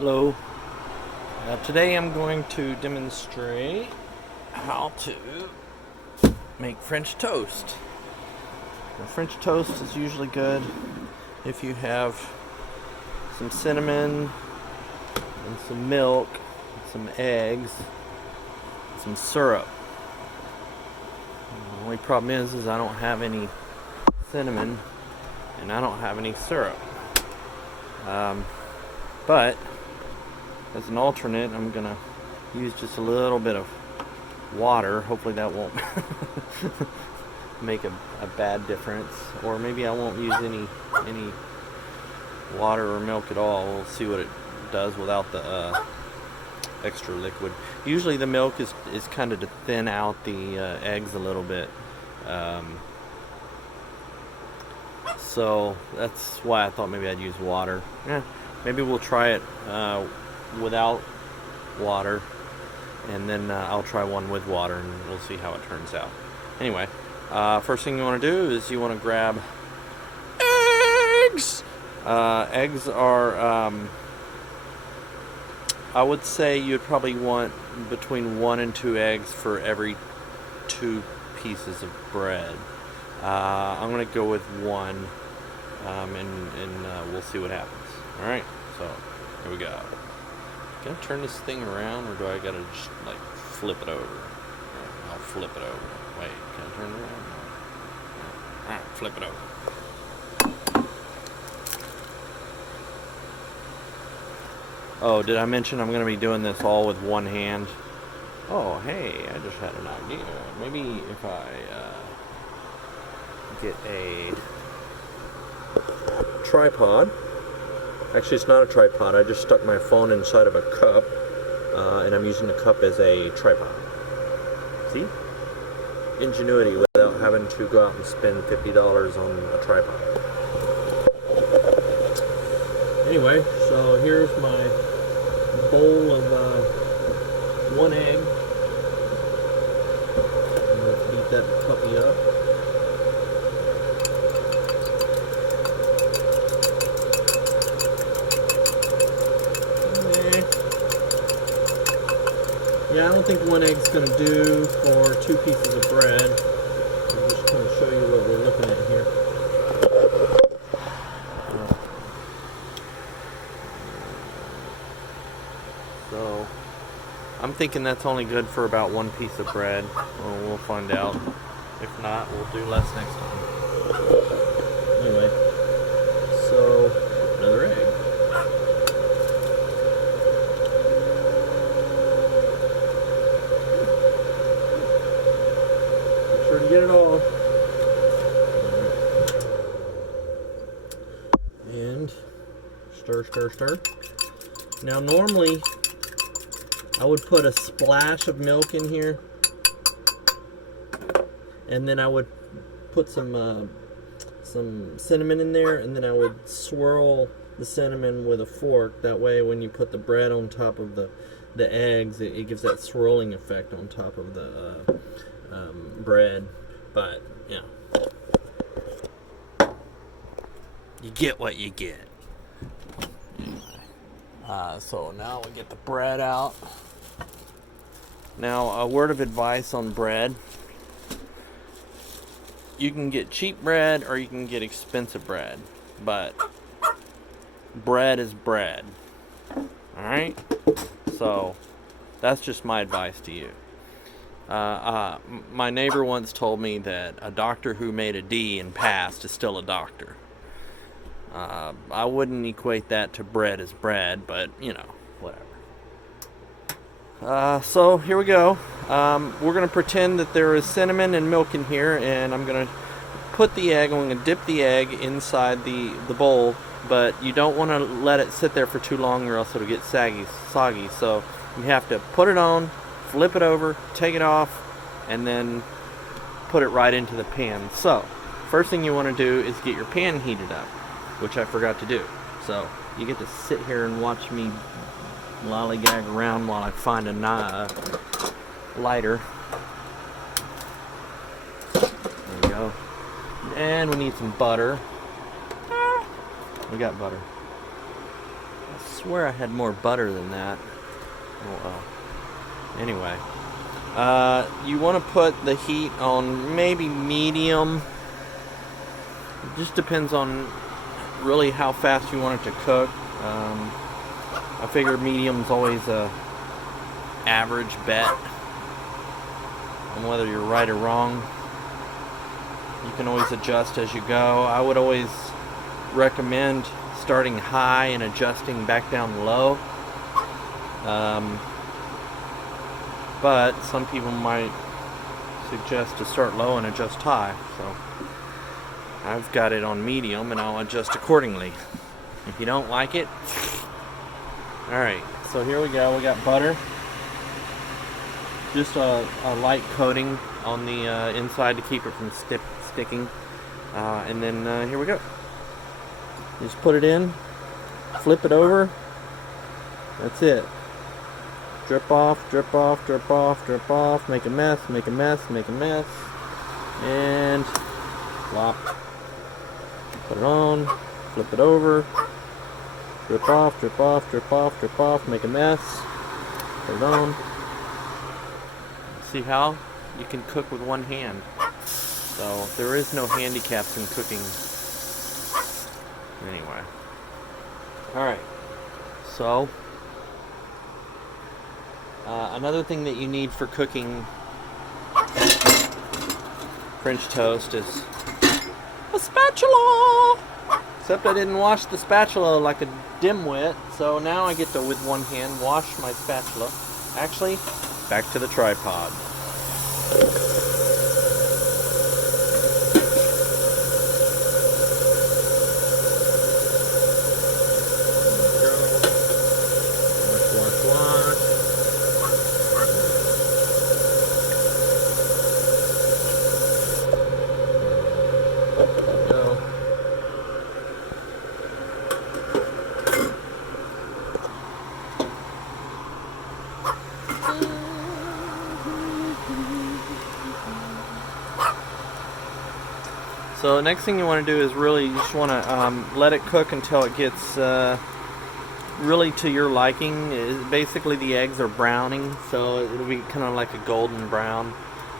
Hello. Today I'm going to demonstrate how to make French toast. Now, French toast is usually good if you have some cinnamon and some milk, and some eggs, and some syrup. The only problem is I don't have any cinnamon and I don't have any syrup. But as an alternate, I'm gonna use just a little bit of water. Hopefully that won't make a bad difference, or maybe I won't use any water or milk at all. We'll see what it does without the extra liquid. Usually the milk is kind of to thin out the eggs a little bit, so that's why I thought maybe I'd use water. Maybe we'll try it without water, and then I'll try one with water, and we'll see how it turns out. Anyway, first thing you want to do is you want to grab eggs. Eggs are, I would say you'd probably want between 1 and 2 eggs for every 2 pieces of bread. I'm going to go with 1, and we'll see what happens. Alright, so here we go. Can I turn this thing around, or do I gotta just like flip it over? I'll flip it over. Wait, can I turn it around? No. Alright, flip it over. Oh, did I mention I'm gonna be doing this all with one hand? Oh, hey, I just had an idea. Maybe if I get a tripod. Actually, it's not a tripod. I just stuck my phone inside of a cup, and I'm using the cup as a tripod. See? Ingenuity without having to go out and spend $50 on a tripod. Anyway, so here's my bowl of 1 egg. I'm going to beat that puppy up. Yeah, I don't think 1 egg's going to do for 2 pieces of bread. I'm just going to show you what we're looking at here. So, I'm thinking that's only good for about 1 piece of bread. Well, we'll find out. If not, we'll do less next time. Anyway, so another egg. To get it all, and stir. Now normally I would put a splash of milk in here, and then I would put some cinnamon in there, and then I would swirl the cinnamon with a fork. That way when you put the bread on top of the eggs, it gives that swirling effect on top of the bread. But yeah, you get what you get. So now we get the bread out. Now, a word of advice on bread: you can get cheap bread or you can get expensive bread, but bread is bread. Alright? So that's just my advice to you. My neighbor once told me that a doctor who made a D and passed is still a doctor. I wouldn't equate that to bread as bread, but you know, whatever. So here we go. We're going to pretend that there is cinnamon and milk in here, and I'm going to put the egg, I'm going to dip the egg inside the bowl, but you don't want to let it sit there for too long or else it'll get soggy. So you have to put it on, flip it over, take it off, and then put it right into the pan. So, first thing you want to do is get your pan heated up, which I forgot to do. So, you get to sit here and watch me lollygag around while I find a lighter. There we go. And we need some butter. We got butter. swear I had more butter than that. Oh well. Anyway, you want to put the heat on maybe medium. It just depends on really how fast you want it to cook. I figure medium's always a average bet on whether you're right or wrong. You can always adjust as you go. I would always recommend starting high and adjusting back down low. But some people might suggest to start low and adjust high. So I've got it on medium and I'll adjust accordingly. If you don't like it, alright, so here we go. We got butter. Just a light coating on the inside to keep it from sticking. And then here we go. Just put it in, flip it over. That's it. Drip off, drip off, drip off, drip off. Make a mess, make a mess, make a mess. And flop. Put it on, flip it over. Drip off, drip off, drip off, drip off. Make a mess. Put it on. See how you can cook with one hand. So there is no handicaps in cooking. Anyway. Alright. So another thing that you need for cooking French toast is a spatula. Except I didn't wash the spatula like a dimwit, so now I get to, with one hand, wash my spatula. Actually, back to the tripod. So the next thing you want to do is really you just want to let it cook until it gets really to your liking. Basically the eggs are browning, so it'll be kind of like a golden brown.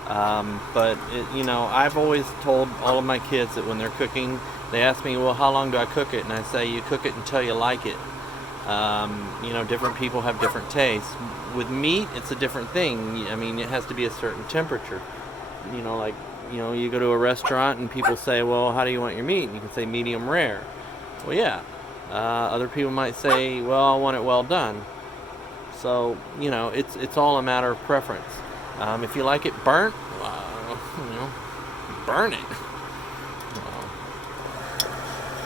But you know, I've always told all of my kids that when they're cooking, they ask me, well, how long do I cook it? And I say, you cook it until you like it. You know, different people have different tastes. With meat, it's a different thing. I mean, it has to be a certain temperature. You know, like, you know, you go to a restaurant and people say, well, how do you want your meat? And you can say medium rare. Well, yeah. Other people might say, well, I want it well done. So, you know, it's all a matter of preference. If you like it burnt, you know, burn it.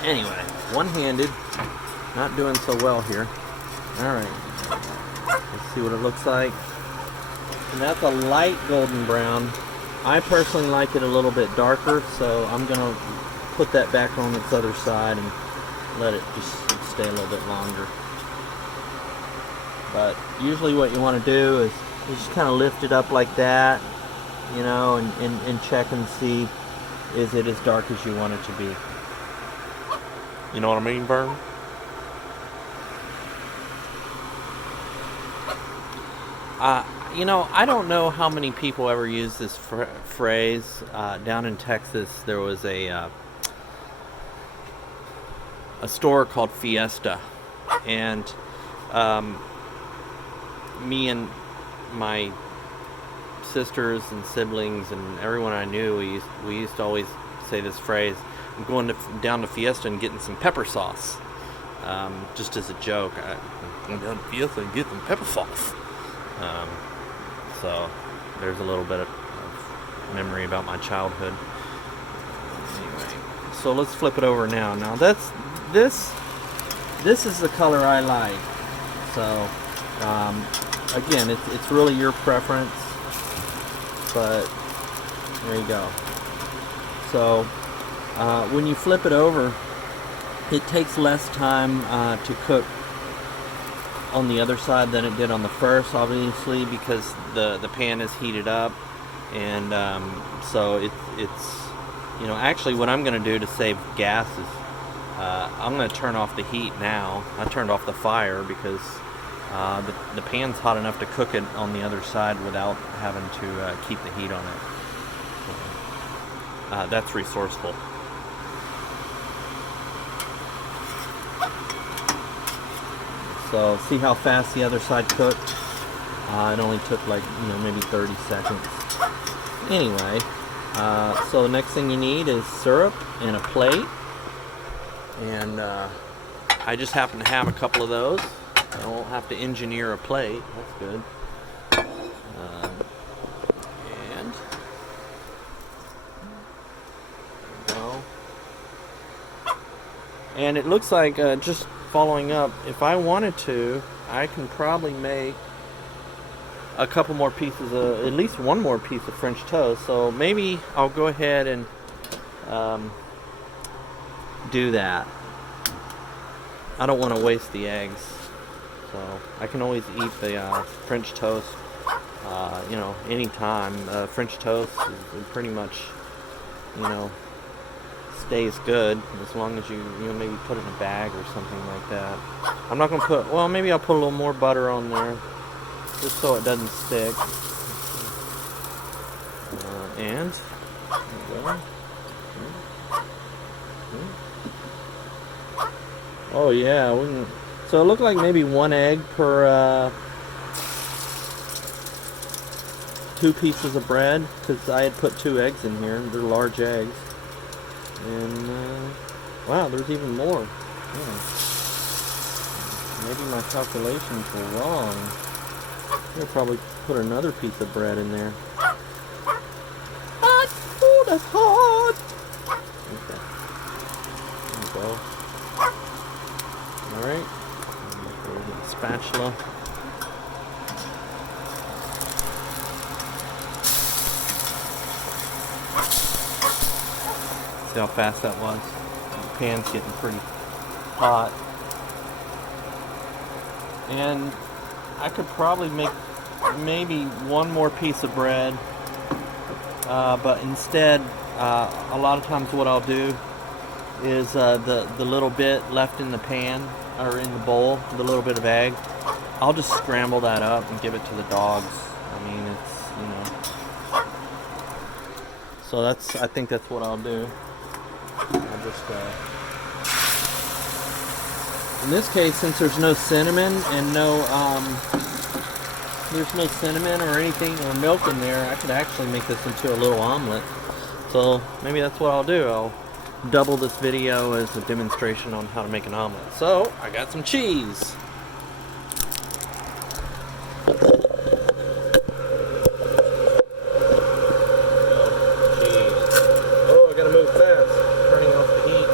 Anyway, one-handed, not doing so well here. Alright, let's see what it looks like. And that's a light golden brown. I personally like it a little bit darker, so I'm going to put that back on its other side and let it just stay a little bit longer. But usually what you want to do is you just kind of lift it up like that, you know, and check and see, is it as dark as you want it to be. You know what I mean, Vern? You know, I don't know how many people ever use this phrase. Down in Texas, there was a store called Fiesta, and me and my sisters and siblings and everyone I knew, we used to always say this phrase: I'm going down to Fiesta and getting some pepper sauce. Just as a joke, I'm going to Fiesta and get some pepper sauce. So there's a little bit of memory about my childhood. Anyway, so let's flip it over now. Now this is the color I like. So again, it's really your preference, but there you go. So when you flip it over, it takes less time to cook on the other side than it did on the first, obviously, because the pan is heated up, and so it's you know, actually what I'm going to do to save gas is I'm going to turn off the heat now. I turned off the fire because the pan's hot enough to cook it on the other side without having to keep the heat on it. That's resourceful. So see how fast the other side cooked? It only took like, maybe 30 seconds. Anyway, so the next thing you need is syrup and a plate. And I just happen to have a couple of those. I won't have to engineer a plate. That's good. And there we go. And it looks like, just following up, if I wanted to, I can probably make a couple more pieces of, at least one more piece of French toast. So maybe I'll go ahead and do that. I don't want to waste the eggs, so I can always eat the French toast, anytime. French toast is pretty much, stays good as long as you maybe put it in a bag or something like that. I'm not gonna put, well, maybe I'll put a little more butter on there just so it doesn't stick. And there we go. Oh yeah, so it looked like maybe one egg per 2 pieces of bread, because I had put 2 eggs in here. They're large eggs. And wow, there's even more. Yeah. Maybe my calculations were wrong. I'll probably put another piece of bread in there. Hot! Oh, that's hot! Okay. There we go. Alright. Spatula. See how fast that was? The pan's getting pretty hot. And I could probably make maybe one more piece of bread. But instead, a lot of times what I'll do is the little bit left in the pan or in the bowl, the little bit of egg, I'll just scramble that up and give it to the dogs. I mean, it's, so I think that's what I'll do. I'll just, in this case, since there's no cinnamon and there's no cinnamon or anything or milk in there, I could actually make this into a little omelet. So maybe that's what I'll do. I'll double this video as a demonstration on how to make an omelet. So I got some cheese. Oh, I gotta move fast. Turning off the heat.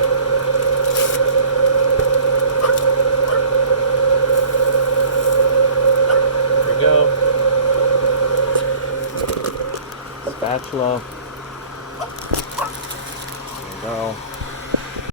There we go. Spatula. There we go.